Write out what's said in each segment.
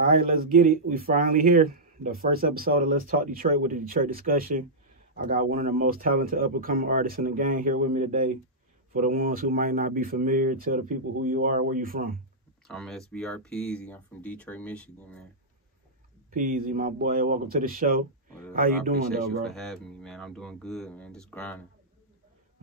All right, let's get it. We finally here. The first episode of Let's Talk Detroit with the Detroit discussion. I got one of the most talented up-and-coming artists in the game here with me today. For the ones who might not be familiar, tell the people who you are, where you from. I'm SBR Peezyy. I'm from Detroit, Michigan, man. Peezyy, my boy, welcome to the show. How you doing, though, bro? Thank you for having me, man. I'm doing good, man. Just grinding.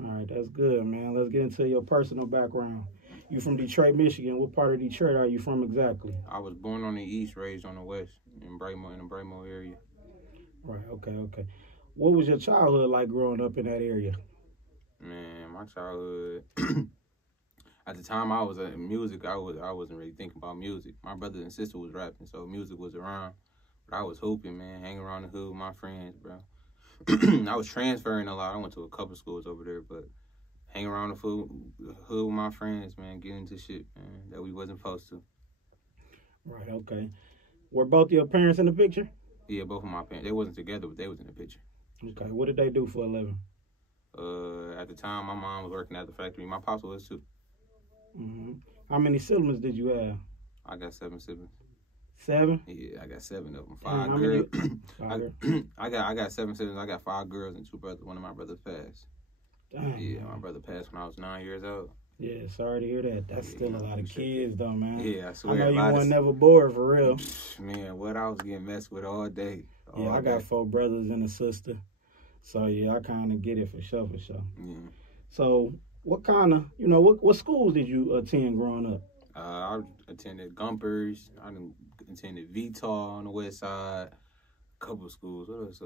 All right, that's good, man. Let's get into your personal background. You from Detroit, Michigan. What part of Detroit are you from exactly? I was born on the east, raised on the west, in the Braymo area. Right, okay. What was your childhood like growing up in that area? Man, my childhood, at the time I was in music, I wasn't really thinking about music. My brother and sister was rapping, so music was around. But I was hooping, man, hanging around the hood with my friends, bro. I was transferring a lot. I went to a couple schools over there, but hanging around the hood with my friends, man, getting into shit, man, that we wasn't supposed to. Right, okay. Were both your parents in the picture? Yeah, both of my parents. They wasn't together, but they was in the picture. Okay, what did they do for a living? At the time, my mom was working at the factory. My pops was too. Mm-hmm. How many siblings did you have? I got 7 siblings. 7? Yeah, I got 7 of them. 5 girls. I got 7 siblings. I got 5 girls and 2 brothers. One of my brothers passed. Damn, yeah, man. my brother passed when I was 9 years old. Yeah, that's to hear that. That's still a lot of kids, though, man. Yeah, I swear. I know you weren't never bored, for real. Man, what I was getting messed with all day. Yeah, I got 4 brothers and a sister. So, yeah, I kind of get it for sure. Yeah. So, what kind of, what schools did you attend growing up? I attended Gumpers. I attended VTAL on the west side. A couple of schools. What else?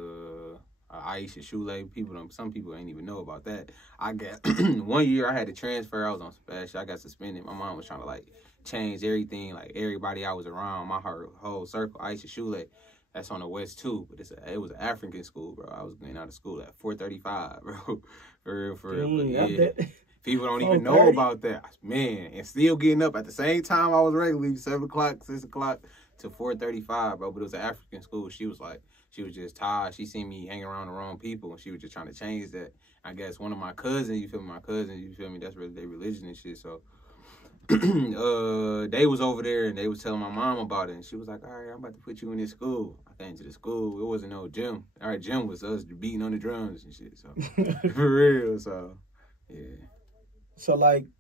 Icewear Vezzo. Some people ain't even know about that. I got 1 year I had to transfer. I was on Sebastian. I got suspended. My mom was trying to change everything. Everybody I was around, my whole circle. Icewear Vezzo. That's on the west too, but it was an African school, bro. I was getting out of school at 4:35, bro. For real. But yeah, people don't even know about that, man. And still getting up at the same time I was regularly 7 o'clock, 6 o'clock to 4:35, bro. But it was an African school. She was just tired. She seen me hanging around the wrong people, and she was just trying to change that. I guess one of my cousins, you feel me? That's really their religion and shit. So they was over there and they was telling my mom about it, and she was like, all right, I'm about to put you in this school. I came to the school. It wasn't no gym. Our gym was us beating on the drums and shit. So for real. So yeah. So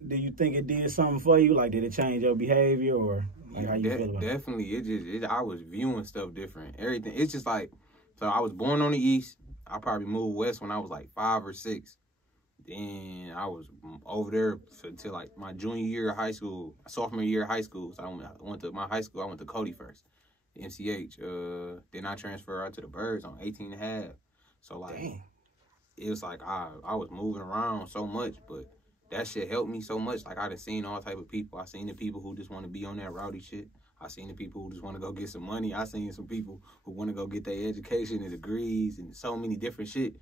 do you think it did something for you? Did it change your behavior or how you feel about it? Definitely. I was viewing stuff different. Everything. It's just so I was born on the east. I probably moved west when I was 5 or 6. Then I was over there until my junior year of high school, sophomore year of high school. So I went to my high school. I went to Cody first, the MCH. Then I transferred out to the Birds on 18 and a half. So Dang. It was I was moving around so much, but that shit helped me so much. I done seen all type of people. I seen the people who just want to be on that rowdy shit. I seen the people who just want to go get some money. I seen some people who want to go get their education and degrees and so many different shit.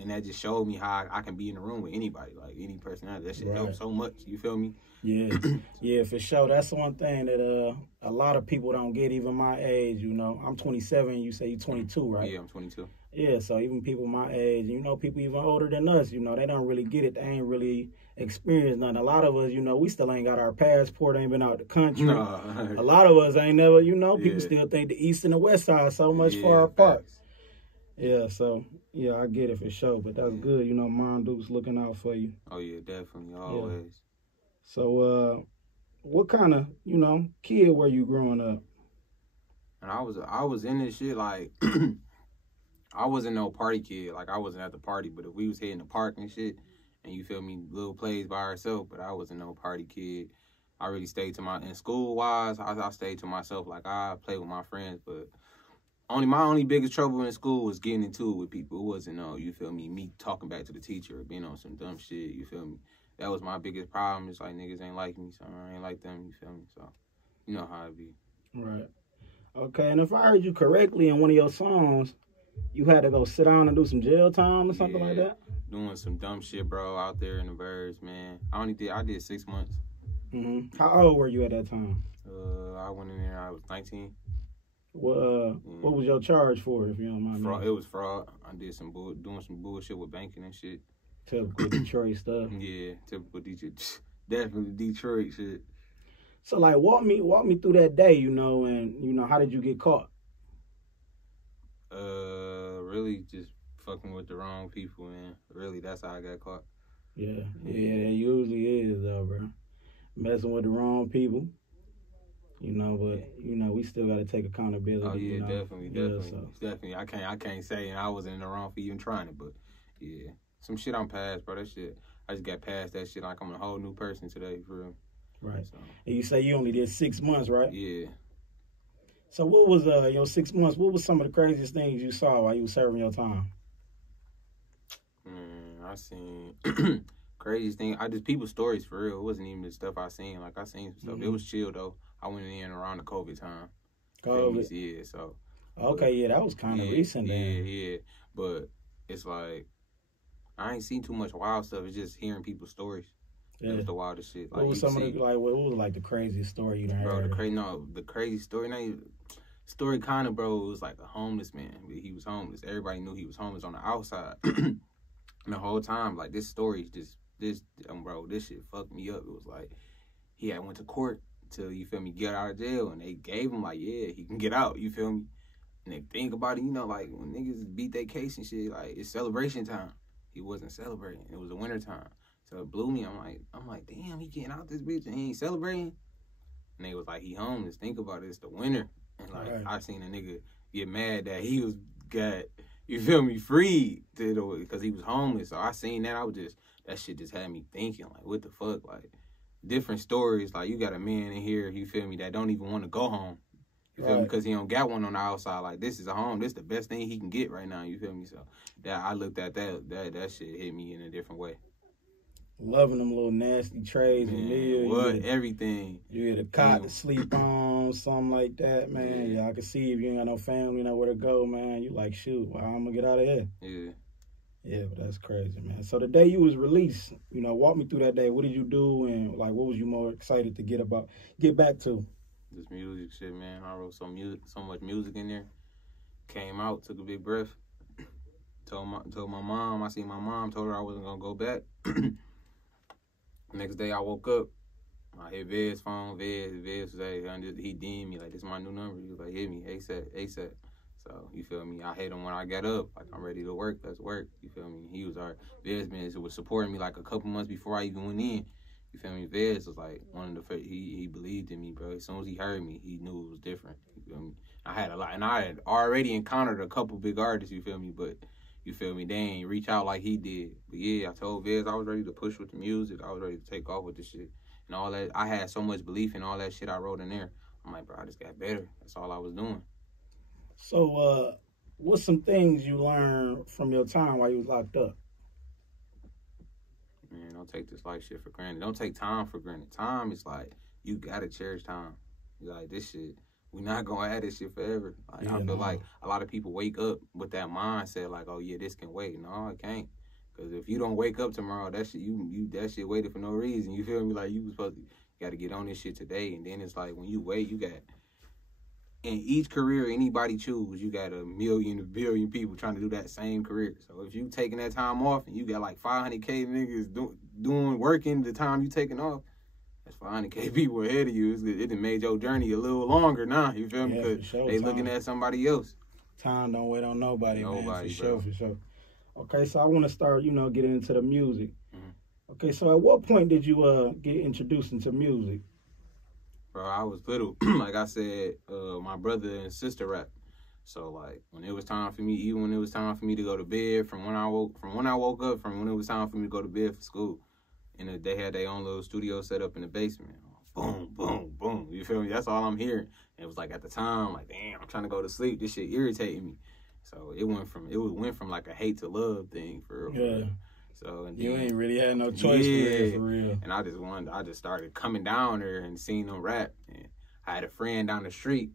And that just showed me how I can be in the room with anybody, any personality. That shit helped so much. You feel me? Yeah, yeah, for sure. That's one thing that a lot of people don't get, even my age, I'm 27, you say you're 22, right? Yeah, I'm 22. Yeah, so even people my age, people even older than us, they don't really get it. They ain't really experienced nothing. A lot of us, we still ain't got our passport, ain't been out the country. No. A lot of us ain't never, people still think the east and the west side so much far apart. Facts. Yeah, so, yeah, I get it for sure, but that's good. Mom Duke's looking out for you. Oh, yeah, definitely, always. Yeah. So, what kind of, kid were you growing up? And I was in this shit, I wasn't no party kid. I wasn't at the party, but if we was hitting the park and shit, and you feel me, little plays by ourselves, but I wasn't no party kid. I really stayed to in school-wise, I stayed to myself. I played with my friends, but my only biggest trouble in school was getting into it with people. It wasn't, you feel me talking back to the teacher or being on some dumb shit, you feel me? That was my biggest problem. It's niggas ain't like me, so I ain't like them, you feel me? So, you know how it be. Right. Okay, and if I heard you correctly in one of your songs, you had to go sit down and do some jail time or something like that? Doing some dumb shit, bro, out there in the Birds, man. I did 6 months. Mm-hmm. How old were you at that time? I went in there, I was 19. What was your charge for, if you don't mind? Fraud. It was fraud. I did doing some bullshit with banking and shit. Typical Detroit stuff. Yeah, typical Detroit. Definitely Detroit shit. So like walk me through that day, you know, and you know, how did you get caught? Really just fucking with the wrong people, man. Really, that's how I got caught. Yeah, it usually is though, bro. Messing with the wrong people, you know, but you know, we still gotta take accountability. Oh yeah, you know? definitely. I can't say I wasn't in the wrong for even trying it, but yeah, some shit I'm past, bro. That shit, I just got past that shit. Like I'm a whole new person today, for real. Right. So, and you say you only did 6 months, right? Yeah. So what was your 6 months? What was some of the craziest things you saw while you were serving your time? I seen craziest thing. People's stories for real. It wasn't even the stuff I seen. Like I seen some stuff. It was chill though. I went in around the COVID time. COVID. Yeah. So. Okay, yeah, that was kind of recent. Yeah. But it's like I ain't seen too much wild stuff. It's just hearing people's stories. Yeah. It was the wildest shit. Like, what was some of the what was like the craziest story you heard? The crazy story. Story kind of, bro, it was like a homeless man. He was homeless. Everybody knew he was homeless on the outside. And the whole time, like, this story bro, this shit fucked me up. It was like, he had went to court till, you feel me, get out of jail. And they gave him, like, yeah, he can get out, you feel me? And they think about it, you know, like, when niggas beat their case and shit, like, it's celebration time. He wasn't celebrating. It was the winter time. So it blew me. I'm like, damn, he getting out this bitch and he ain't celebrating? And they was like, he homeless. Think about it, it's the winter. And like, right. I seen a nigga get mad that he got, you feel me, freed because he was homeless. So I seen that. That shit just had me thinking, like, what the fuck? Like, different stories. Like, you got a man in here, you feel me, that don't even want to go home. You feel me? Because he don't got one on the outside. Like, this is a home. This is the best thing he can get right now. You feel me? So that I looked at that shit hit me in a different way. Loving them little nasty trays and meals. Everything. You get a cot to sleep on, something like that, man. Yeah, I can see if you ain't got no family, nowhere to go, man. You like, shoot, well, I'm going to get out of here. Yeah. Yeah, but that's crazy, man. So the day you was released, you know, walk me through that day. What did you do, and, like, what was you more excited to get back to? This music shit, man. I wrote so much music in there. Came out, took a big breath. Told my mom, I seen my mom, told her I wasn't going to go back. Next day I woke up, I hit Vez's phone. Vez was like, he DM'd me like, this is my new number. He was like, hit me ASAP. So, you feel me? I hit him when I got up. Like, I'm ready to work. Let's work. You feel me? He was Vez was supporting me like a couple months before I even went in. You feel me? Vez was like one of the first, he believed in me, bro. As soon as he heard me, he knew it was different. You feel me? I had a lot, and I had already encountered a couple big artists, you feel me? But, you feel me? They ain't reach out like he did. But yeah, I told Vez I was ready to push with the music. I was ready to take off with the shit. And all that, I had so much belief in all that shit I wrote in there. I'm like, bro, I just got better. That's all I was doing. So, what's some things you learned from your time while you was locked up? Man, don't take this life shit for granted. Don't take time for granted. Time is like, you gotta cherish time. You're like, this shit, we're not gonna have this shit forever. Like, I feel like a lot of people wake up with that mindset, like, oh yeah, this can wait. No, it can't. Because if you don't wake up tomorrow, that shit, that shit waited for no reason. You feel me? Like, you got to get on this shit today. And then it's like, when you wait, you got, in each career anybody choose, you got a billion people trying to do that same career. So if you taking that time off and you got like 500K niggas working the time you taking off, that's 500K people ahead of you. It done made your journey a little longer now. You feel me? Because they looking at somebody else. Time don't wait on nobody, man. For sure. Okay, so I want to start, getting into the music. Mm-hmm. Okay, so at what point did you get introduced into music? Bro, I was little. Like I said, my brother and sister rap. So like when it was time for me, even when it was time for me to go to bed, from when I woke up, from when it was time for me to go to bed for school, and they had their own little studio set up in the basement. Boom, boom, boom. You feel me? That's all I'm hearing. And it was like at the time, like, damn, I'm trying to go to sleep. This shit irritating me. So it went from like a hate to love thing for real. Yeah. So and then, you ain't really had no choice for real. And I just started coming down there and seeing them rap. And I had a friend down the street,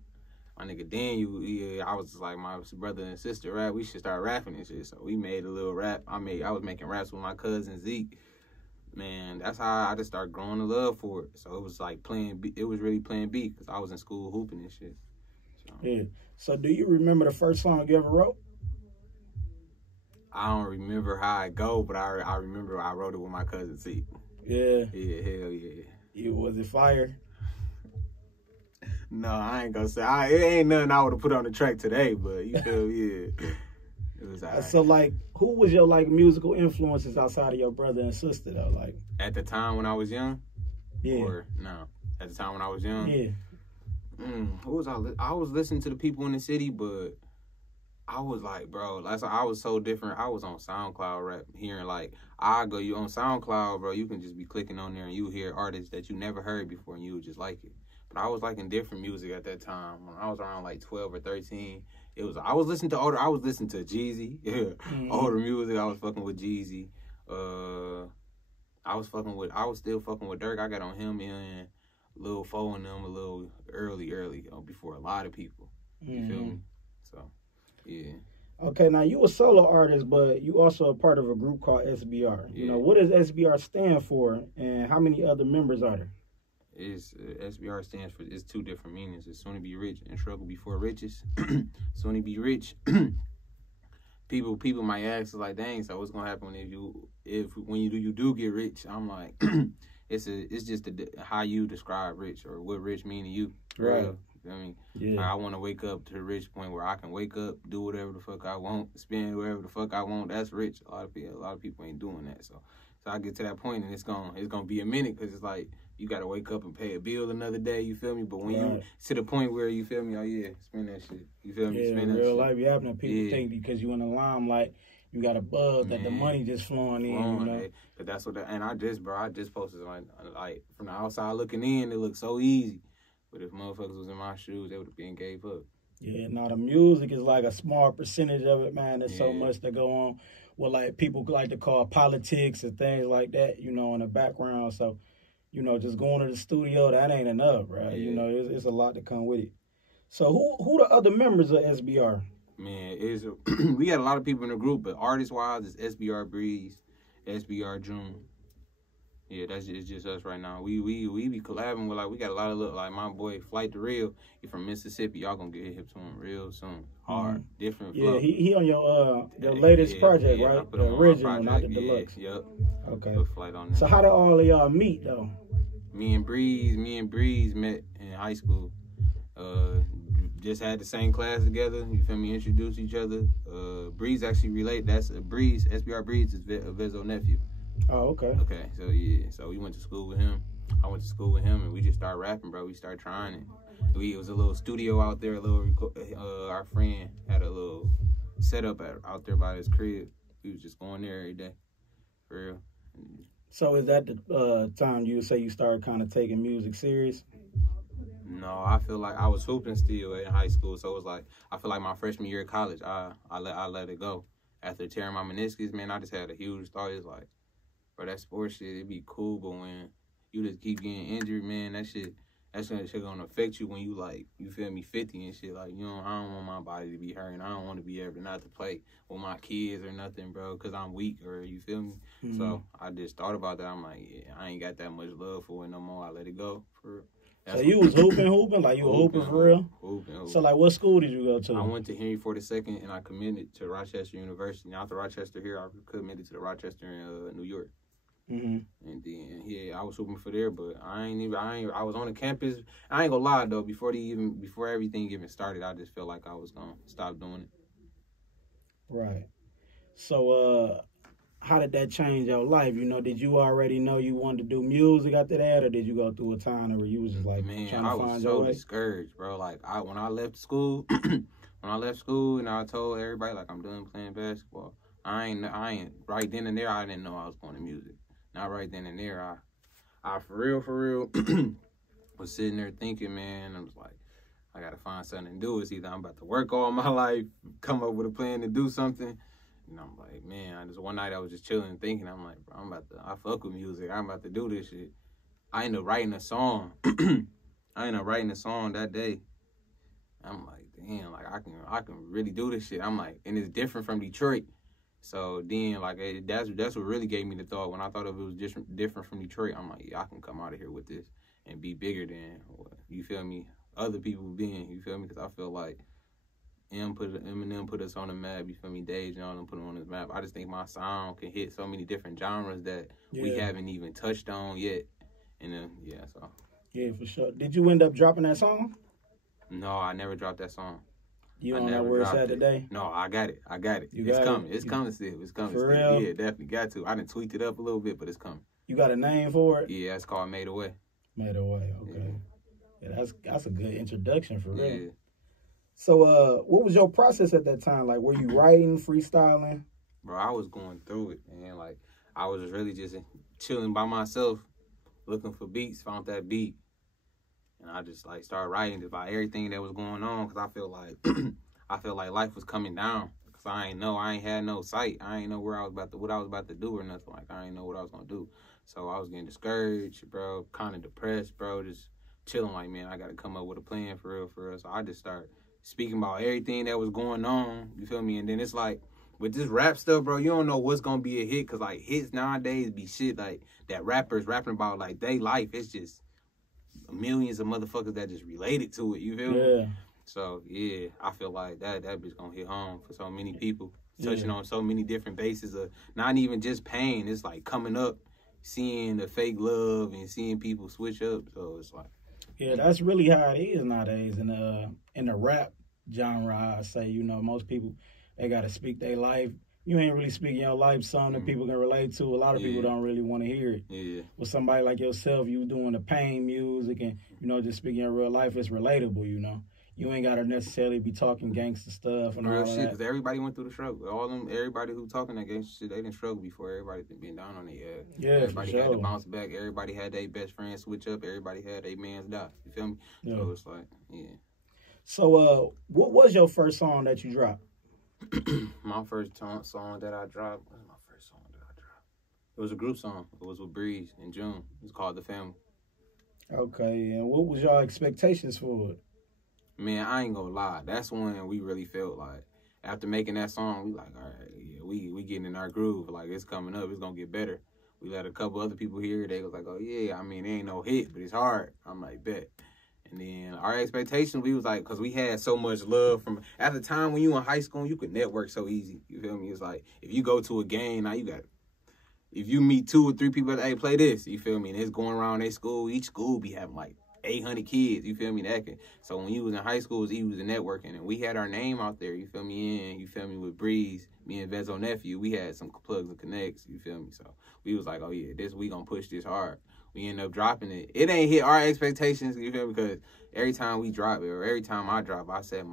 my nigga Daniel. I was just like, my brother and sister rap. We should start rapping and shit. So we made a little rap. I was making raps with my cousin Zeke. Man, that's how I just started growing a love for it. So it was like it was really playing beat because I was in school hooping and shit. So. Yeah. So do you remember the first song you ever wrote? I don't remember how it go, but I remember I wrote it with my cousin Zeke. Yeah. Yeah, hell yeah. Was it fire? No, I ain't gonna say. It ain't nothing I would have put on the track today, but you feel me? Yeah. It was all right. So, like, who was your, like, musical influences outside of your brother and sister, though? Like, at the time when I was young? Yeah. Or, no. At the time when I was young? Yeah. Who was I was listening to the people in the city, but I was like, bro, I was so different. I was on SoundCloud rap, hearing like, you on SoundCloud, bro, you can just be clicking on there and you hear artists that you never heard before and you would just like it. But I was liking different music at that time. When I was around like 12 or 13, I was listening to Jeezy, older music. I was fucking with Jeezy. I was still fucking with Dirk. I got on him and Lil Fo and them a little early, before a lot of people. You feel me? So, yeah. Okay, now you a solo artist, but you also a part of a group called SBR. Yeah. You know, what does SBR stand for, and how many other members are there? SBR stands for, it's two different meanings. It's soon to be rich and struggle before riches. Soon to be rich. People might ask, like, dang, so what's gonna happen when you do get rich? I'm like, it's just how you describe rich or what rich mean to you. Right. I mean, Yeah. I want to wake up to the rich point where I can wake up, do whatever the fuck I want, spend whatever the fuck I want. That's rich. A lot of people ain't doing that. So I get to that point and it's gonna be a minute, because it's like you gotta wake up and pay a bill another day. You feel me? But when you to the point where you feel me, oh yeah, spend that shit. You feel me? Yeah, Spend that real shit. life be happening. People think because you in the limelight, you got a buzz that the Man. money just flowing in. You know. But that's what. And I just posted like from the outside looking in, it looked so easy. But if motherfuckers was in my shoes, they would have been gave up. Yeah, now the music is like a small percentage of it, man. There's so much that go on what like people like to call politics and things like that, you know, in the background. So, you know, just going to the studio, that ain't enough, right? Yeah. You know, it's a lot to come with it. So who the other members of SBR? Man, we got a lot of people in the group, but artist-wise, it's SBR Breeze, SBR June. Yeah, it's just us right now. We be collabing with, like, we got a lot of like my boy Flight the Real. He from Mississippi. Y'all gonna get hip to him real soon. Hard, different flow. Yeah, he on your latest project, right? The original, not the deluxe. Yep. Okay. Put Flight on there. So how did all of y'all meet though? Me and Breeze met in high school. Just had the same class together. You feel me? Introduced each other. Breeze actually related. That's Breeze. SBR Breeze is a Vezzo nephew. Oh, okay. Okay, so yeah, so we went to school with him. I went to school with him, and we just started rapping, bro. We started trying it. It was a little studio out there. Our friend had a little setup out there by his crib. We was just going there every day, for real. So is that the time you would say you started kind of taking music serious? No, I feel like I was hooping still in high school, so it was like I feel like my freshman year of college, I let it go. After tearing my meniscus, man, I just had a huge thought. It's like, bro, that sports shit, it'd be cool, but when you just keep getting injured, man, that's gonna affect you when you, like, you feel me, 50 and shit. Like, I don't want my body to be hurting. I don't want to be able not to play with my kids or nothing, bro, because I'm weak, or you feel me? Mm-hmm. So I just thought about that. I'm like, yeah, I ain't got that much love for it no more. I let it go. So you was hooping? Like you were hooping for real? Hooping. So like what school did you go to? I went to Henry Ford II, and I committed to Rochester University. Now after Rochester here, I committed to the Rochester in New York. Mm-hmm. And then I was hooping for there, but I was on the campus. I ain't gonna lie though, before everything even started, I just felt like I was gonna stop doing it. Right. So how did that change your life? You know, did you already know you wanted to do music after that, or did you go through a time where you was just like trying to find your way? I was so discouraged, bro. Like when I left school, and I told everybody like I'm done playing basketball. I ain't right then and there. I didn't know I was going to music. Not right then and there. I for real was sitting there thinking, man. I was like, I gotta find something to do. It's either I'm about to work all my life, come up with a plan to do something. And I'm like, man, just one night I was just chilling and thinking, I'm like, bro, I fuck with music. I'm about to do this shit. I ended up writing a song. That day. I'm like, damn, like I can really do this shit. I'm like, and it's different from Detroit. So then, like, that's what really gave me the thought. When I thought of it was different from Detroit, I'm like, yeah, I can come out of here with this and be bigger than, you feel me, other people being, you feel me? Because I feel like Eminem put us on the map, you feel me? Dave and all them put him on the map. I just think my sound can hit so many different genres that we haven't even touched on yet. And then, so. Yeah, for sure. Did you end up dropping that song? No, I never dropped that song. You don't know where it's at today? No, I got it. It's coming. It's coming still. It's coming for still. real? Yeah, definitely got to. I done tweaked it up a little bit, but it's coming. You got a name for it? Yeah, it's called Made Away. Made Away, okay. Yeah, that's a good introduction for real. Yeah. So, what was your process at that time? Like, were you writing, freestyling? Bro, I was going through it, man. Like, I was really just chilling by myself, looking for beats, found that beat. And I just, like, started writing about everything that was going on because I feel like life was coming down. Because I ain't had no sight. I ain't know what I was about to do or nothing. Like, I ain't know what I was going to do. So I was getting discouraged, bro, kind of depressed, bro, just chilling like, man, I got to come up with a plan for real. So I just started speaking about everything that was going on, you feel me? And then it's like, with this rap stuff, bro, you don't know what's going to be a hit because, like, hits nowadays be shit, like, that rappers rapping about, like, they life. It's just millions of motherfuckers that just related to it, you feel me? So, yeah, I feel like that bitch going to hit home for so many people, touching on so many different bases of not even just pain. It's, like, coming up, seeing the fake love and seeing people switch up. So, it's like, yeah, that's really how it is nowadays in the rap genre. I say, you know, most people, they got to speak their life. You ain't really speaking your life, something that people can relate to. A lot of people don't really want to hear it. Yeah. With somebody like yourself, you doing the pain music and, you know, just speaking your real life, it's relatable, you know. You ain't got to necessarily be talking gangster stuff and real all shit, that. because everybody went through the struggle. Everybody who talking that gangster shit, they didn't struggle before. Everybody been down on their ass. Yeah, everybody for sure. had to bounce back. Everybody had their best friend switch up. Everybody had their man's die. You feel me? Yeah. So it's like, yeah. So, what was your first song that you dropped? My first song that I dropped, what was my first song that I dropped? It was a group song. It was with Breeze in June. It was called The Family. Okay, and what was your expectations for it? Man, I ain't gonna lie. That's when we really felt like, after making that song, we like, all right, yeah, we getting in our groove. Like, it's coming up. It's gonna get better. We let a couple other people hear. They was like, oh, yeah, I mean, it ain't no hit, but it's hard. I'm like, bet. And then our expectations, we was like, because we had so much love from, at the time when you in high school, you could network so easy. You feel me? It's like, if you go to a game, now you got, if you meet 2 or 3 people that, hey, play this, you feel me? And it's going around their school, each school be having like 800 kids, you feel me? So when you was in high school, it was easy to networking. And we had our name out there, you feel me? And you feel me, with Breeze, me and Vezzo nephew, we had some plugs and connects, you feel me? So we was like, oh yeah, we gonna push this hard. We ended up dropping it. It ain't hit our expectations, you feel me? Because every time we drop it, or every time I drop, I set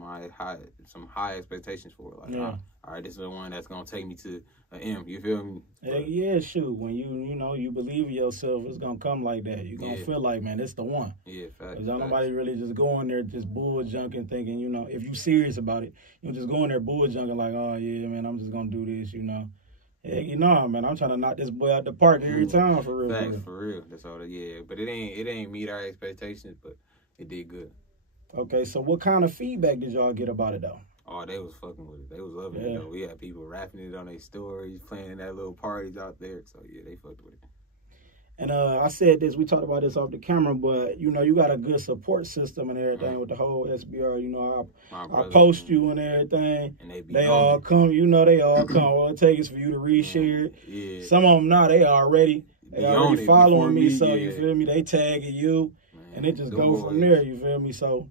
some high expectations for it. Like, all right, this is the one that's gonna take me to an M. You feel me? Yeah, shoot. When you believe in yourself, it's gonna come like that. You gonna feel like, man, it's the one. Yeah, fact. Cause nobody really just go in there just bull junking, thinking, you know, if you serious about it, you just go in there bull junking like, oh yeah, man, I'm just gonna do this, you know. Yeah, you know, man, I'm trying to knock this boy out the park every time, for real. Facts, for real. That's all. Yeah, but it ain't meet our expectations, but it did good. Okay, so what kind of feedback did y'all get about it though? Oh, they was fucking with it. They was loving it though. We had people rapping it on their stories, playing that little parties out there. So yeah, they fucked with it. And I said this, we talked about this off the camera, but you know, you got a good support system and everything with the whole SBR. You know, I post you and everything. And they all come. You know, they all come. All it takes is for you to reshare it. Yeah. Some of them now they already following me. So you feel me? They tagging you, and it just go from there. You feel me? So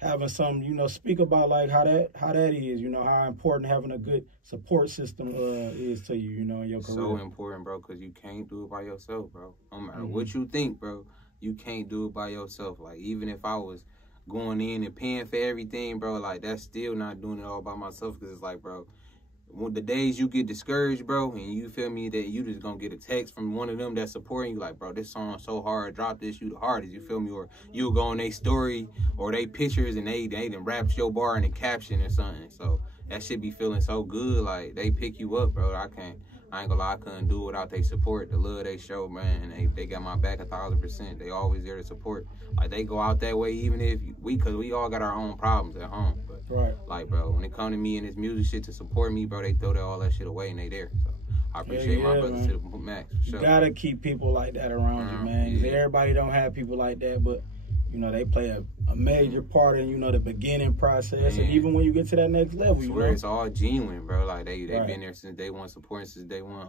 having some, you know, speak about like how that is, you know, how important having a good support system is to you, you know, in your career. So important, bro, because you can't do it by yourself, bro. No matter what you think, bro, you can't do it by yourself. Like, even if I was going in and paying for everything, bro, like, that's still not doing it all by myself, because it's like, bro, when the days you get discouraged, bro, and you feel me that you just gonna get a text from one of them that's supporting you, like, bro, this song's so hard, drop this, you the hardest, you feel me? Or you'll go on their story or they pictures and they done rapped your bar in the caption or something. So that shit be feeling so good, like, they pick you up, bro. I ain't gonna lie, I couldn't do it without they support, the love they show, man. And they got my back 1,000%. They always there to support. Like, they go out that way, even if because we all got our own problems at home. But like, bro, when it come to me and this music shit to support me, bro, they throw all that shit away and they there. So I appreciate my brothers to the max. For sure. You gotta keep people like that around you, man. Because everybody don't have people like that, but you know, they play a major part in, you know, the beginning process. And even when you get to that next level, you know, it's all genuine, bro. Like, they been there since day one, supporting since day one.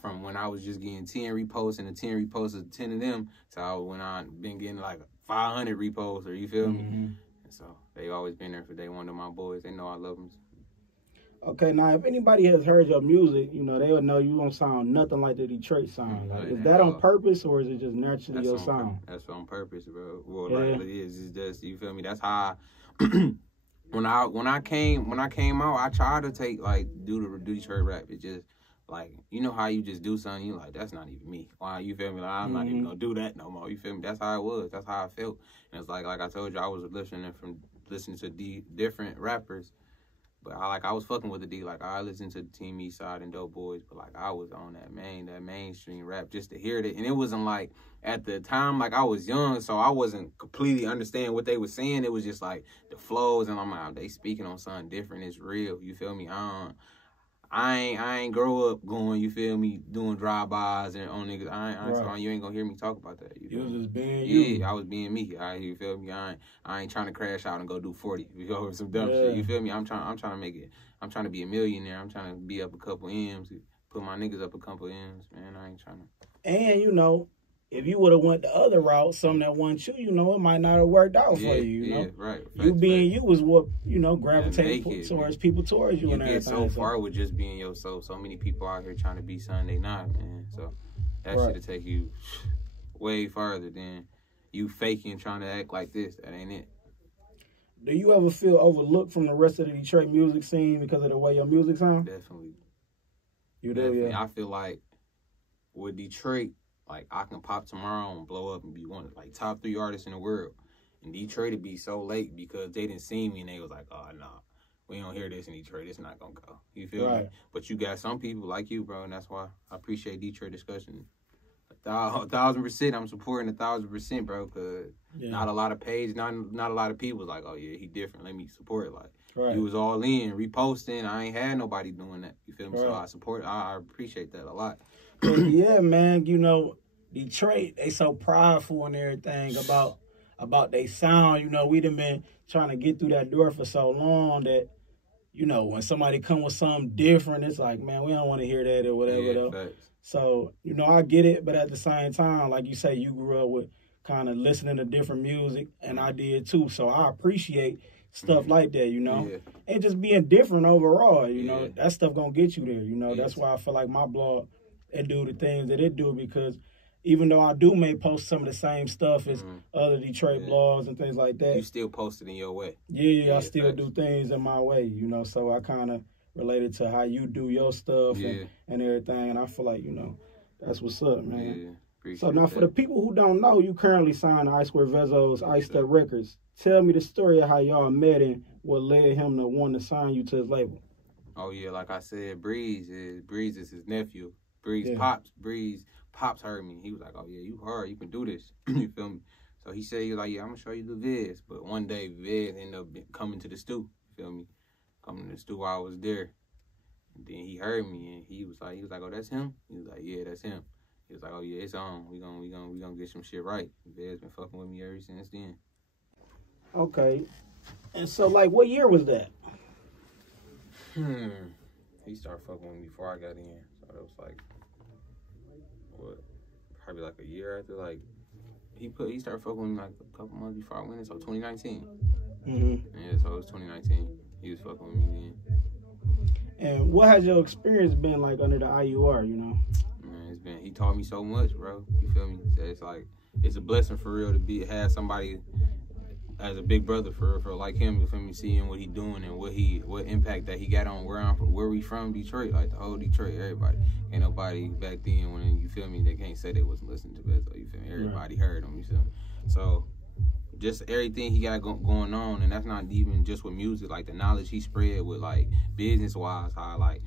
From when I was just getting 10 reposts and the 10 reposts of 10 of them, to when I been getting like 500 reposts, or you feel me? And so they always been there for day one of my boys. They know I love them. Okay, now if anybody has heard your music, you know, they would know you don't sound nothing like the Detroit sound. Like, is that on purpose or is it just naturally your sound? That's on purpose, bro. Well, like it is. It's just, you feel me? That's how when I came out, I tried to do the Detroit rap. It's just like, you know how you just do something, you like, that's not even me. Why, you feel me? Like, I'm not even gonna do that no more. You feel me? That's how it was. That's how I felt. And it's like I told you, I was listening to different rappers. But I was fucking with the D. Like, I listened to Team Eastside and Dope Boys, but like I was on that mainstream rap just to hear it. And it wasn't like, at the time, like I was young, so I wasn't completely understanding what they were saying. It was just like the flows, and I'm like, they speaking on something different. It's real. You feel me? I ain't grow up going, you feel me, doing drive-bys and on niggas. So you ain't gonna hear me talk about that. You was just being you. Yeah, I was being me. You feel me? I ain't trying to crash out and go do 40. We go over some dumb shit. You feel me? I'm trying to make it. I'm trying to be a millionaire. I'm trying to be up a couple M's, put my niggas up a couple M's. Man, I ain't trying to. And you know, if you would have went the other route, something that wasn't you, know, it might not have worked out for you. You know, right. You being you was what, you know, gravitated towards people towards you and everything. You get so far with just being yourself. So many people out here trying to be something they not, man. So that should take you way farther than you faking trying to act like this. That ain't it. Do you ever feel overlooked from the rest of the Detroit music scene because of the way your music sounds? Definitely. You do, yeah. I feel like with Detroit, like, I can pop tomorrow and blow up and be one of, like, top 3 artists in the world. And Detroit would be so late because they didn't see me and they was like, oh, no, we don't hear this in Detroit. It's not going to go. You feel me? But you got some people like you, bro, and that's why I appreciate Detroit discussion. 1,000%, I'm supporting 1,000%, bro, because not a lot of pages, not a lot of people was like, oh, yeah, he different. Let me support it. Like, he was all in, reposting. I ain't had nobody doing that. You feel me? So I appreciate that a lot. Yeah, man, you know, Detroit, they so prideful and everything about they sound. You know, we done been trying to get through that door for so long that, you know, when somebody come with something different, it's like, man, we don't want to hear that or whatever, though. Facts. So, you know, I get it, but at the same time, like you say, you grew up with kind of listening to different music, and I did too. So I appreciate stuff like that, you know, and just being different overall, you know, that stuff gonna get you there, you know. That's why I feel like my blog, it do the things that it do, because even though I may post some of the same stuff as other Detroit blogs and things like that, you still post it in your way. I still do things in my way, you know, so I kind of related to how you do your stuff and everything, and I feel like, you know, that's what's up, man. So now for the people who don't know, you currently signed to Icewear Vezzo's Ice Step Records. Tell me the story of how y'all met and what led him to want to sign you to his label. Oh yeah, like I said, Breeze is his nephew. Breeze Pops heard me. He was like, oh yeah, you hard, you can do this. You feel me? So he said, he was like, yeah, I'm gonna show you the vids. But one day Viz ended up coming to the stew. You feel me? Coming to the stew while I was there. And then he heard me and he was like, oh, that's him? He was like, yeah, that's him. He was like, oh yeah, it's on. We gonna get some shit right. Viz been fucking with me ever since then. Okay. And so, like, what year was that? He started fucking with me before I got in. So it was like, what? Probably like a year after, like, he started fucking with me like a couple months before I went in, so 2019. Yeah, so it was 2019. He was fucking with me then. And what has your experience been like under the IUR, you know? Man, he taught me so much, bro. You feel me? It's like, it's a blessing for real to have somebody as a big brother for like him, you feel me, seeing what he doing and what impact that he got on where we from, Detroit, like the whole Detroit, everybody. Ain't nobody back then when, you feel me, they can't say they wasn't listening to Vezzo, you feel me? Everybody heard him, you feel me? So just everything he got going on, and that's not even just with music, like the knowledge he spread with, like, business-wise, how, like,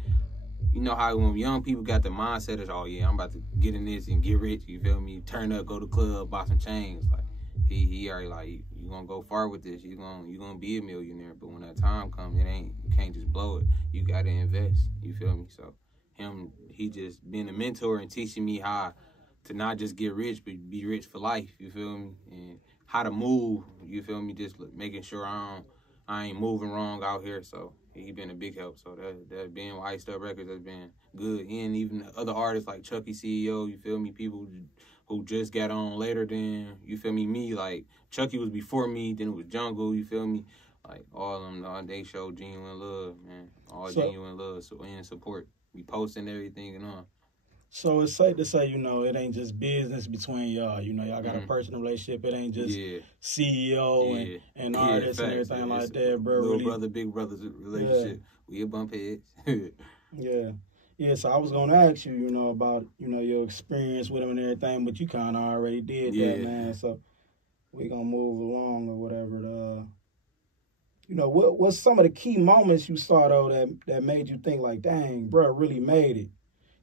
you know how when young people got the mindset of, oh yeah, I'm about to get in this and get rich, you feel me? Turn up, go to the club, buy some chains, like, he already like, you gonna go far with this, you gonna be a millionaire, but when that time comes, you can't just blow it. You gotta invest, you feel me? So he just been a mentor and teaching me how to not just get rich, but be rich for life, you feel me? And how to move, you feel me? Just making sure I ain't moving wrong out here. So he been a big help. So that being with Ice Step Records has been good. And even other artists like Chucky CEO, you feel me? People who just got on later than, you feel me, like, Chucky was before me, then it was Jungle, you feel me? Like, all of them, they show genuine love, man. All genuine love, and support. We posting everything and all. So it's safe to say, you know, it ain't just business between y'all. You know, y'all got a personal relationship. It ain't just CEO and artists and everything like that, bro. Little brother, big brother's relationship. We a bump heads. Yeah, so I was going to ask you, you know, about, you know, your experience with him and everything, but you kind of already did that, man. So we going to move along or whatever. You know, what's some of the key moments you saw, though, that made you think, like, dang, bro, really made it?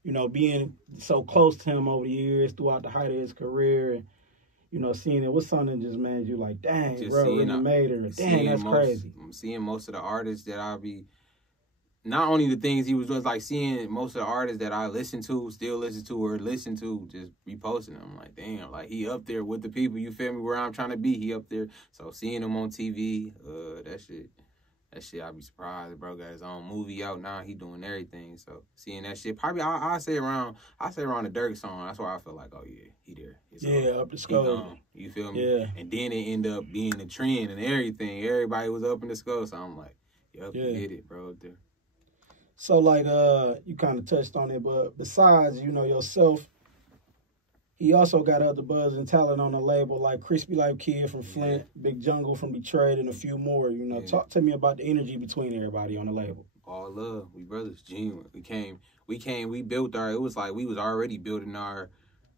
You know, being so close to him over the years throughout the height of his career and, you know, seeing it, what's something that just made you like, dang, just bro, really made it. Dang, that's crazy. I'm seeing most of the artists that I be, not only the things he was doing, like seeing most of the artists that I listen to, still listen to, or listen to, just reposting them. I'm like, damn, like he up there with the people, you feel me, where I'm trying to be, he up there. So seeing him on TV, that shit, I'd be surprised. Bro got his own movie out now. He doing everything. So seeing that shit, probably I say around the Dirk song. That's why I feel like, oh yeah, he there. Up the scope. You feel me? Yeah. And then it ended up being a trend and everything. Everybody was up in the scope. So I'm like, yup, you did it, bro. Up there. So like you kind of touched on it, but besides, you know, yourself, he also got other buzz and talent on the label, like Crispy Life Kid from Flint, Big Jungle from Detroit, and a few more. You know, talk to me about the energy between everybody on the label. All love, we brothers, genuine. We built our. It was like we was already building our,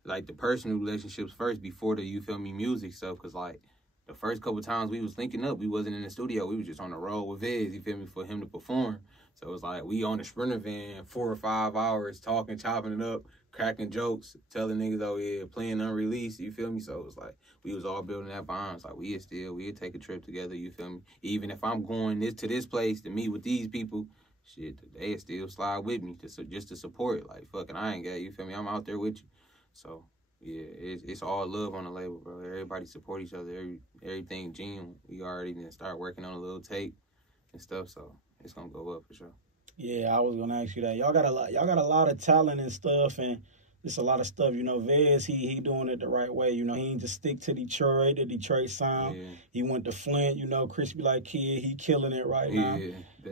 like the personal relationships first before the, you feel me, music stuff. Cause like the first couple times we was linking up, we wasn't in the studio. We was just on the road with Vez, you feel me, for him to perform. So it was like we on the Sprinter van 4 or 5 hours talking, chopping it up, cracking jokes, telling niggas, oh yeah, playing unreleased, you feel me? So it was like we was all building that bond. It's like we'd take a trip together, you feel me? Even if I'm going to this place to meet with these people, shit, they still slide with me just to support. Like fucking, I ain't got, you feel me? I'm out there with you. So yeah, it's all love on the label, bro. Everybody support each other. Everything genuine. We already didn't start working on a little tape and stuff, so it's gonna go up for sure. Yeah, I was gonna ask you that. Y'all got a lot of talent and stuff, and it's a lot of stuff. You know, Vez, he doing it the right way. You know, he ain't just stick to Detroit, the Detroit sound. Yeah. He went to Flint. You know, Crispy Like Kid, he killing it right now.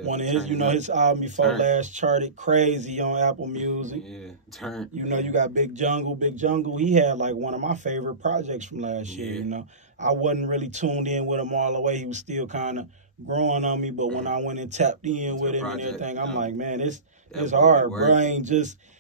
One of his, you know, his album before last charted crazy on Apple Music. Turn. You know, you got Big Jungle. Big Jungle, he had like one of my favorite projects from last year. You know, I wasn't really tuned in with him all the way. He was still kind of growing on me, but when I went and tapped in with him and everything, I'm like, man, it's hard, bro.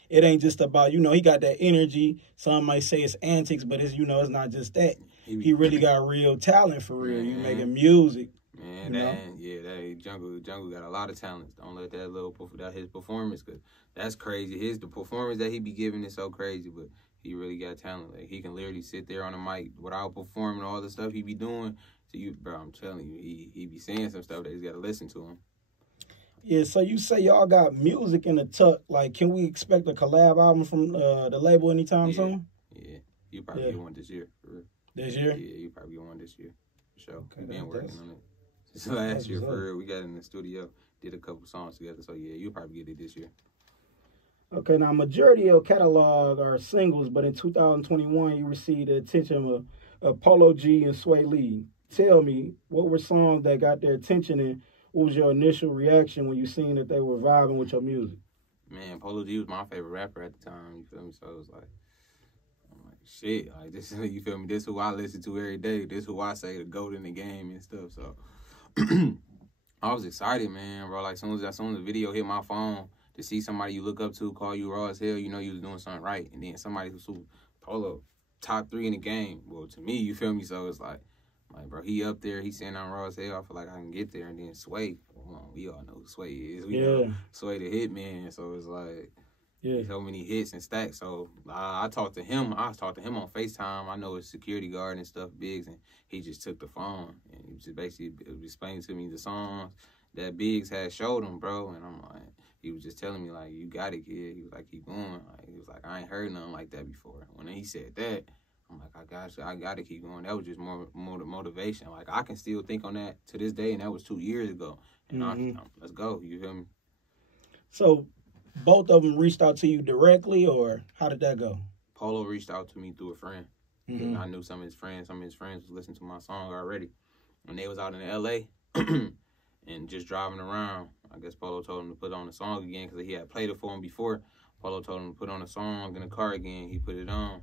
It ain't just about, you know, he got that energy. Some might say it's antics, but it's, you know, it's not just that. He really got real talent for real. You making music. Man, that Jungle got a lot of talent. Don't let that his performance, cause that's crazy. The performance that he be giving is so crazy, but he really got talent. Like he can literally sit there on the mic without performing all the stuff he be doing. So you, bro, I'm telling you, he be saying some stuff that he's got to listen to him. Yeah, so you say y'all got music in the tuck. Like, can we expect a collab album from the label anytime soon? Yeah, you probably get one this year. For real. This year? Yeah, you probably get one this year. For sure. Okay, we've been working on it. Since last year, for real. We got in the studio, did a couple songs together. So, yeah, you'll probably get it this year. Okay, now, majority of your catalog are singles, but in 2021, you received the attention of Polo G and Swae Lee. Tell me, what were songs that got their attention, and what was your initial reaction when you seen that they were vibing with your music? Man, Polo G was my favorite rapper at the time, you feel me? So it was like, I'm like, shit, like this, you feel me? This who I listen to every day. This who I say the GOAT in the game and stuff. So I was excited, man, bro. Like as soon as the video hit my phone, to see somebody you look up to call you raw as hell, you know you was doing something right. And then somebody who's Polo, top 3 in the game. Well, to me, you feel me? So it's like, bro, he up there, he saying I'm raw as hell. I feel like I can get there. And then Swae, we all know who Swae is. We know Swae the hitman. So it's like, so many hits and stacks. So I talked to him. I talked to him on FaceTime. I know his security guard and stuff, Biggs, and he just took the phone. And he was just basically explaining to me the songs that Biggs had showed him, bro. And I'm like, he was just telling me, like, you got it, kid. He was like, keep going. Like, he was like, I ain't heard nothing like that before. When he said that, I'm like, I got to keep going. That was just more motivation. Like, I can still think on that to this day, and that was 2 years ago. And let's go. You feel me? So, both of them reached out to you directly, or how did that go? Polo reached out to me through a friend. Mm-hmm. I knew some of his friends. Some of his friends was listening to my song already. When they was out in L.A. and just driving around, I guess Polo told him to put on the song again because he had played it for him before. Polo told him to put on the song in the car again. He put it on.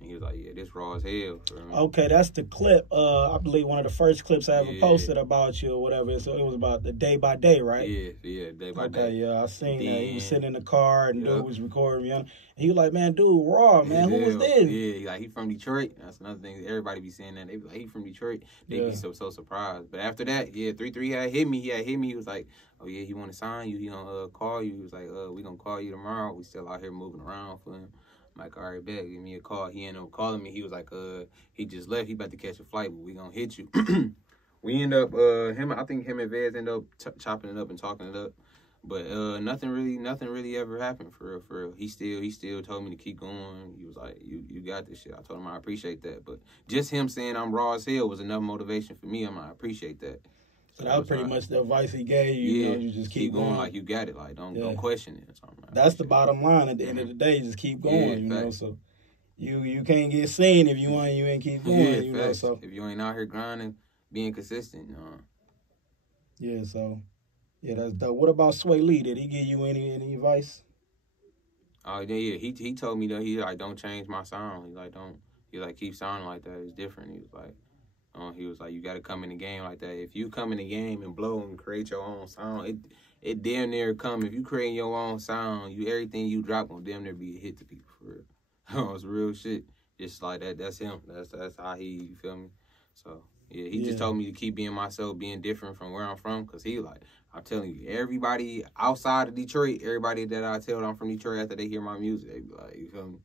And he was like, yeah, this raw as hell. For me. Okay, that's the clip. I believe one of the first clips I ever posted about you or whatever. So it was about the day by day, right? Yeah, day by day. Okay, yeah, I seen that. He was sitting in the car and dude was recording me. And he was like, man, dude, raw, man. Who was this? Yeah, like he from Detroit. That's another thing. Everybody be saying that. They be like, he from Detroit. They be so surprised. But after that, 3-3 had hit me. He was like, oh yeah, he want to sign you. He gonna call you. He was like, we gonna call you tomorrow. We still out here moving around for him. I'm like, all right, bet, give me a call. He ended up calling me. He was like, he just left. He about to catch a flight, but we gonna hit you. We end up, I think him and Vez end up chopping it up and talking it up. But nothing really ever happened for real. He still told me to keep going. He was like, you got this shit. I told him I appreciate that. But just him saying I'm raw as hell was enough motivation for me. I appreciate that. So that was pretty much the advice he gave you. Yeah, you know, you just keep going like you got it. Like don't question it. So that's the bottom line. At the end of the day, just keep going. You know, so you can't get seen if you ain't keep going. You know, so if you ain't out here grinding, being consistent. Yeah, so that's dope. What about Swae Lee? Did he give you any advice? Oh yeah, he told me that he like don't change my sound. He like keep sounding like that. It's different. He was like, you got to come in the game like that. If you come in the game and blow and create your own sound, it damn near come. If you create your own sound, everything you drop will damn near be a hit to people for real. It's real shit. Just like that. That's him. That's how he, you feel me? So yeah, he just told me to keep being myself, being different from where I'm from. Cause he like, I'm telling you, everybody outside of Detroit, everybody that I tell I'm from Detroit after they hear my music, they be like, you feel me?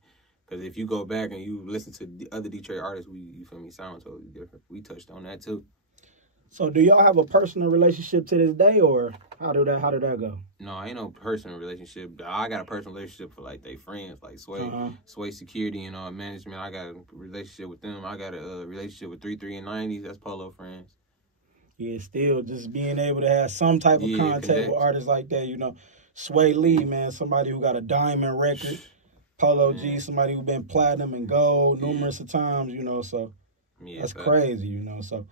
Because if you go back and you listen to the other Detroit artists, you feel me, sound totally different. We touched on that too. So do y'all have a personal relationship to this day, or how did that go? No, ain't no personal relationship. I got a personal relationship for like they friends, like Sway Security and management. I got a relationship with them. I got a relationship with 3-3 and 90s. That's Polo friends. Yeah, still just being able to have some type of contact with artists like that, you know. Swae Lee, man, somebody who got a diamond record. Polo G, somebody who been platinum and gold numerous of times, you know, so that's crazy, you know. So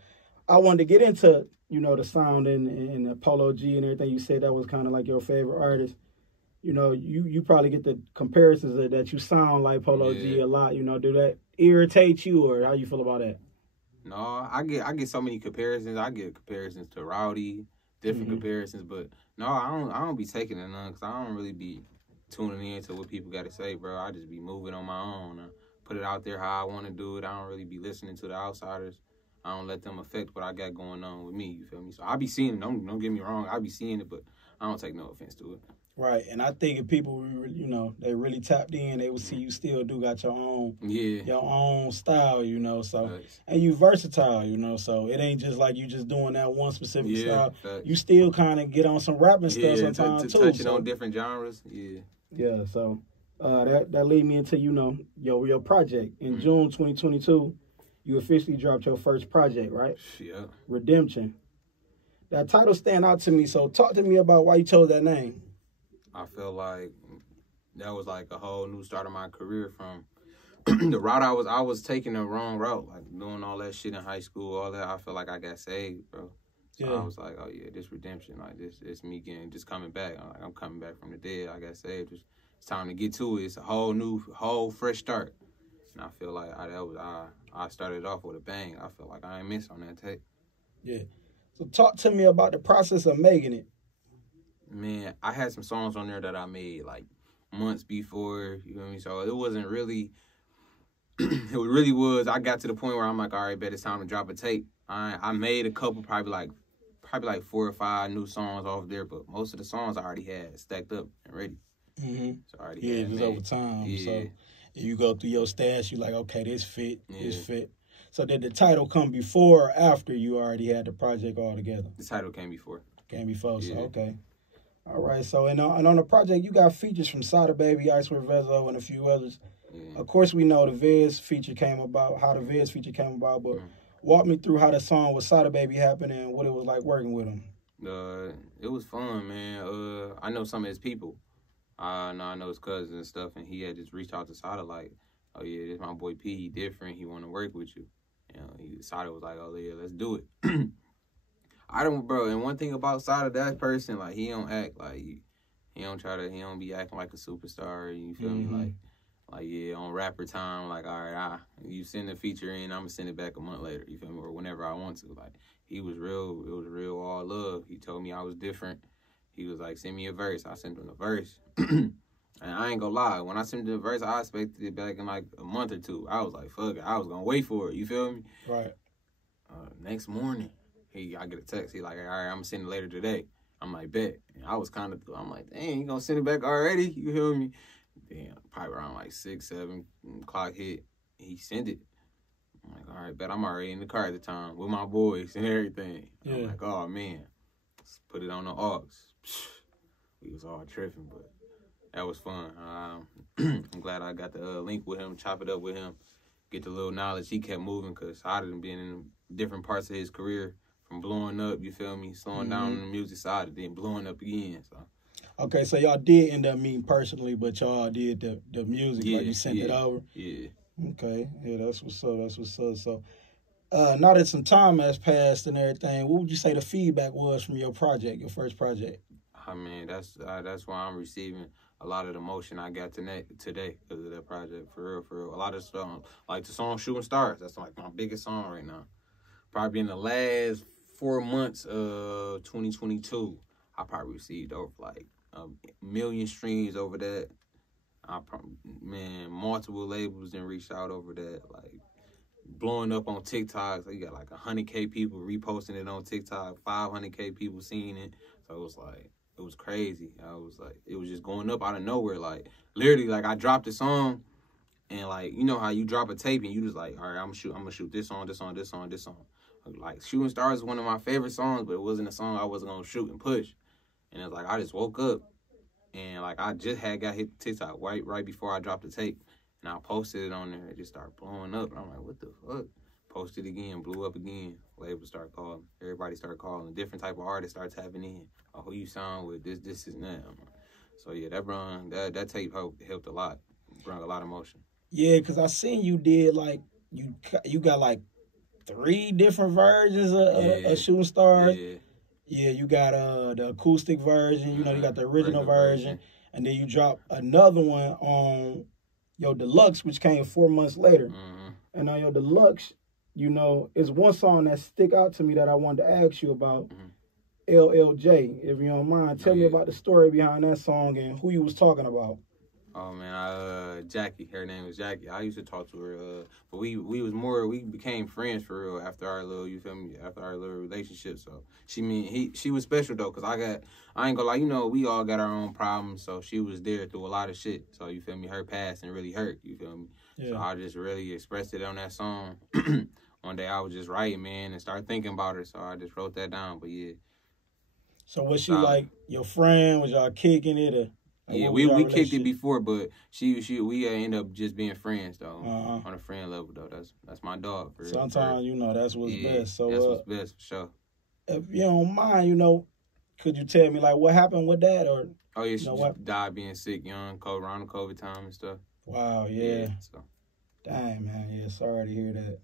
I wanted to get into, you know, the sound and the Polo G and everything. You said that was kind of like your favorite artist. You know, you probably get the comparisons that you sound like Polo G a lot, you know. Do that irritate you, or how you feel about that? No, I get so many comparisons. I get comparisons to Rowdy, different comparisons, but no, I don't be taking it none because I don't really be tuning in to what people got to say, bro. I just be moving on my own. Put it out there how I want to do it. I don't really be listening to the outsiders. I don't let them affect what I got going on with me, you feel me? So I be seeing it. Don't get me wrong. I be seeing it, but I don't take no offense to it. Right, and I think if people, you know, they really tapped in, they would see you still do got your own style, you know, so, and you versatile, you know, so it ain't just like you just doing that one specific style. You still kind of get on some rapping stuff sometimes, too. Touching on different genres, Yeah, so that lead me into, you know, your project. In June 2022, you officially dropped your first project, right? Yeah. Redemption. That title stand out to me, so talk to me about why you chose that name. I feel like that was like a whole new start of my career from the route I was taking the wrong route, like doing all that shit in high school, all that. I feel like I got saved, bro. So I was like, oh yeah, this redemption, like it's me just coming back. I'm coming back from the dead. I got saved. It's time to get to it. It's a whole fresh start. And I feel like I started off with a bang. I feel like I ain't missed on that tape. Yeah. So talk to me about the process of making it. Man, I had some songs on there that I made like months before, you know what I mean? So it wasn't really, it really was, I got to the point where I'm like, all right, bet it's time to drop a tape. I made a couple, probably like 4 or 5 new songs off there, but most of the songs I already had stacked up and ready. So I already had just over time. Yeah. So you go through your stash, you like, okay, this fit, this fit. So did the title come before or after you already had the project all together? The title came before. Came before, so okay. All right, so and on the project, you got features from Sada Baby, Icewear Vezzo, and a few others. Of course, we know the Vez feature came about, how the Vez feature came about, but walk me through how the song with Sada Baby happened and what it was like working with him. It was fun, man. I know some of his people. I know his cousins and stuff, and he had just reached out to Sada like, oh yeah, this my boy P, he different, he want to work with you. You know, Sada was like, oh yeah, let's do it. I don't, bro. And one thing about Sada, that person, like, he don't act like he don't be acting like a superstar. You feel me? Like yeah, on rapper time, like, all right, you send a feature in, I'm gonna send it back a month later. You feel me? Or whenever I want to. Like, he was real. It was real all love. He told me I was different. He was like, send me a verse. I sent him a verse. And I ain't gonna lie, when I sent him the verse, I expected it back in like a month or two. I was like, fuck it. I was gonna wait for it. You feel me? Right. Next morning, I get a text. He like, all right, I'm gonna send it later today. I'm like, bet. And I'm like, dang, you gonna send it back already? You feel me? Damn, probably around like 6, 7 o'clock hit. He sent it. I'm like, all right, bet. I'm already in the car at the time with my boys and everything. Yeah. I'm like, oh man, let's put it on the aux. We was all tripping, but that was fun. I'm glad I got the link with him, chop it up with him, get the little knowledge. He kept moving because I had been in different parts of his career, from blowing up, you feel me, slowing down on the music side, and then blowing up again. So. Okay, so y'all did end up meeting personally, but y'all did the music, like you sent it over? Yeah. Okay, yeah, that's what's up, So, now that some time has passed and everything, what would you say the feedback was from your first project? I mean, that's why I'm receiving a lot of the motion I got today because of that project, for real. A lot of songs, like the song Shooting Stars, that's like my biggest song right now. Probably in the last 4 months of 2022, I probably received over like 1 million streams over that. Multiple labels done reached out over that, like blowing up on TikTok. So you got like 100K people reposting it on TikTok, 500K people seeing it. So it was like, it was crazy. It was just going up out of nowhere. Like, literally, like, I dropped a song, and like, you know how you drop a tape and you just like, all right, I'm gonna shoot this song. Like, Shooting Stars is one of my favorite songs, but it wasn't a song I wasn't gonna shoot and push. And it's like, I just woke up and like, I just got hit TikTok right before I dropped the tape, and I posted it on there. It just started blowing up, and I'm like, what the fuck? Posted again, blew up again. Labels start calling. Everybody started calling. Different type of artists start tapping in. Oh, who you sound with? This is now. So yeah, that tape helped a lot. Brought a lot of motion. Yeah, because I seen you did like you got like 3 different versions of Shooting Stars. Yeah, you got the acoustic version. You know, you got the original version, and then you dropped another one on your deluxe, which came 4 months later. And on your deluxe, you know, it's one song that stick out to me that I wanted to ask you about. LLJ, if you don't mind, tell me about the story behind that song and who you was talking about. Oh man, Jackie. Her name was Jackie. I used to talk to her, but we became friends for real after our little, you feel me, after our little relationship. So she was special though, cause I ain't gonna lie, you know, we all got our own problems. So she was there through a lot of shit. So you feel me, her past and really hurt. You feel me. Yeah. So I just really expressed it on that song. One day I was just writing, man, and started thinking about her. So I just wrote that down. But yeah. So was she like your friend? Was y'all kicking it? Or, like, yeah, we kicked it before, but we ended up just being friends though. On a friend level though. That's my dog. For sometimes you know that's what's best. So that's what's best for sure. If you don't mind, you know, could you tell me like what happened with that? Or oh yeah, she just died being sick young, around the COVID time and stuff. Wow, yeah. So. Dang, man, yeah. Sorry to hear that.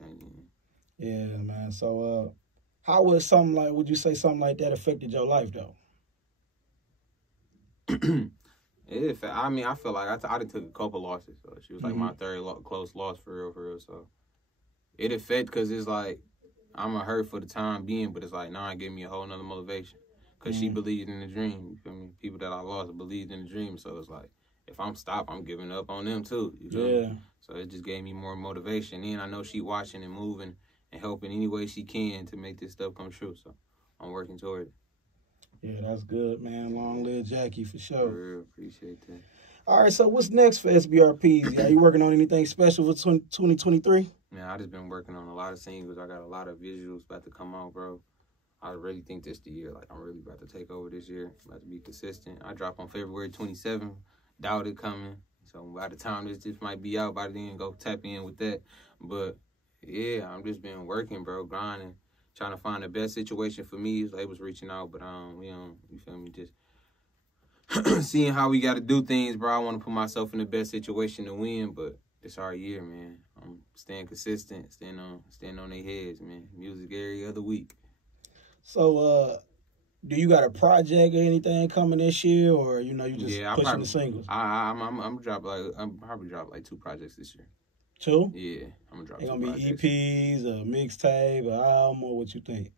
Yeah, man. So how would something like, would you say something like that affected your life, though? I mean, I feel like I took a couple losses. So she was like my third close loss for real. So it affected because it's like, I'm a hurt for the time being, but it's like, now it gave me a whole nother motivation. Because she believed in the dream. You feel me? People that I lost believed in the dream. So it's like, if I'm stopped, I'm giving up on them too. You feel me? So it just gave me more motivation. And I know she watching and moving and helping any way she can to make this stuff come true. So I'm working toward it. Yeah, that's good, man. Long live Jackie for sure. For real, appreciate that. All right, so what's next for SBR Peezyy? Are you working on anything special for 2023? Man, I just been working on a lot of singles. I got a lot of visuals about to come out, bro. I really think this the year. Like, I'm really about to take over this year. I'm about to be consistent. I drop on February 27th. Doubt it coming. So by the time this might be out, by then go tap in with that. But yeah, I'm just been working, bro, grinding, trying to find the best situation for me. Labels reaching out, but you feel me, just seeing how we got to do things, bro. I want to put myself in the best situation to win, but this our year, man. I'm staying consistent, staying on their heads, man. Music every other week. So, do you got a project or anything coming this year, or you just pushing the singles? I'm probably drop like 2 projects this year. 2? Yeah, I'm gonna drop. They gonna be EPs, a mixtape, an album, or what you think?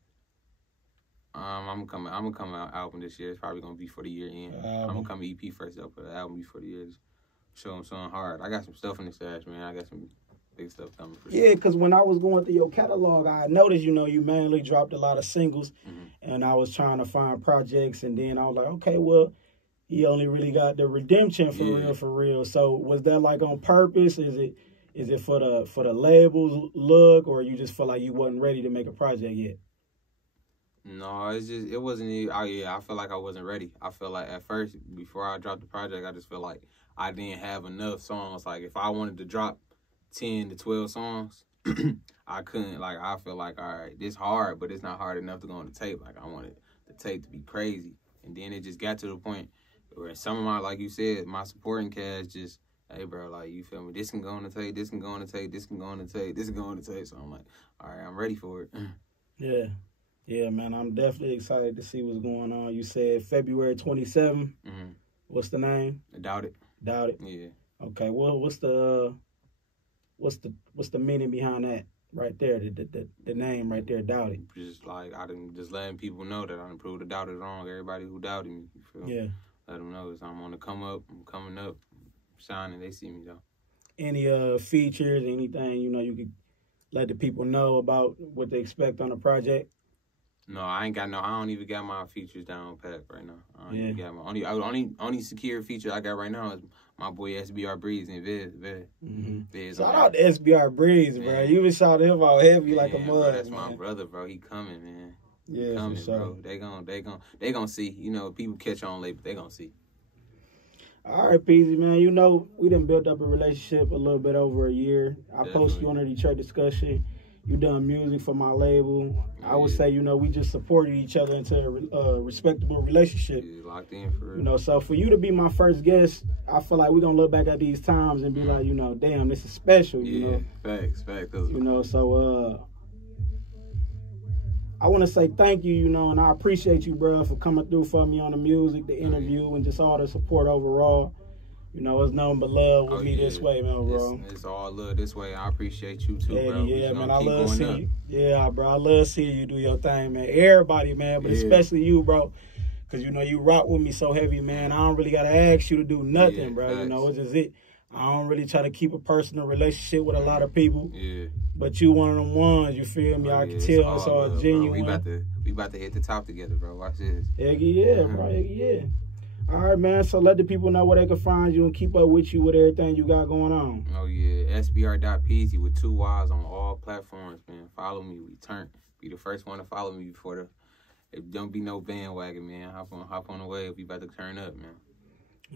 I'm gonna come out album this year. It's probably gonna be for the year end. I'm gonna come EP first up, but the album before the year. Show them something hard. I got some stuff in the stash, man. I got some big stuff coming for sure. Yeah, because when I was going through your catalog, I noticed, you mainly dropped a lot of singles, and I was trying to find projects, and then I was like, okay, well, he only really got the Redemption for real. So was that like on purpose? Is it for the label's look, or you just feel like you wasn't ready to make a project yet? No, it wasn't. I feel like I wasn't ready. I feel like at first, before I dropped the project, I just feel like I didn't have enough songs. Like if I wanted to drop 10 to 12 songs, I couldn't. Like I feel like, all right, this hard, but it's not hard enough to go on the tape. Like I wanted the tape to be crazy, and then it just got to the point where some of my, like you said, my supporting cast just, hey bro, like you feel me? This can go on the tape. This can go on the tape. This can go on the tape. This can go on the tape. So I'm like, all right, I'm ready for it. Yeah. Yeah, man, I'm definitely excited to see what's going on. You said February 27th. What's the name? Doubt It. Doubt It. Yeah. Okay. Well, what's the meaning behind that right there? The name right there, Doubt It. Just like just letting people know that I done proved the doubters wrong. Everybody who doubted me, you feel? Yeah. Let them know I'm on the come up. I'm coming up, shining. They see me though. Any features? Anything you could let the people know about what they expect on the project? No, I don't even got my features down pat right now. I don't even got my only secure feature I got right now is my boy SBR Peezyy and Vezzo. Shout out to SBR Peezyy, bro. You been shouting him out heavy like a mud. Bro, that's my brother, bro. He coming, man. Yeah, coming, for sure. Bro. They gonna see. People catch on late, but they gonna see. All right, Peezyy, man. We done built up a relationship a little bit over a year. I posted you on the Detroit Discussion. You done music for my label. I would say, we just supported each other into a respectable relationship. Yeah, locked in for real. So for you to be my first guest, I feel like we're going to look back at these times and be like, damn, this is special, Facts. So I want to say thank you, and I appreciate you, bro, for coming through for me on the music, the interview, and just all the support overall. It's nothing but love with me this way, man, bro. It's all love this way. I appreciate you too, bro. Yeah, man. I love seeing you. Yeah, bro. I love seeing you do your thing, man. Everybody, man, but especially you, bro. Because, you rock with me so heavy, man. I don't really got to ask you to do nothing, bro. It's just it. I don't really try to keep a personal relationship with a lot of people. Yeah. But you one of them ones, you feel me? I can tell it's all genuine. We about to hit the top together, bro. Watch this. Bro. Yeah. All right, man. So let the people know where they can find you and keep up with you with everything you got going on. Oh, yeah. SBR.Peezyy with 2 Y's on all platforms, man. Follow me. Be the first one to follow me before don't be no bandwagon, man. Hop on the wave. We about to turn up, man.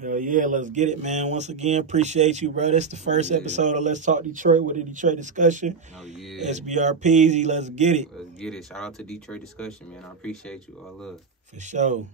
Hell yeah, let's get it, man. Once again, appreciate you, bro. This is the first episode of Let's Talk Detroit with the Detroit Discussion. Oh, yeah. SBR Peezyy, let's get it. Let's get it. Shout out to Detroit Discussion, man. I appreciate you. All love. For sure.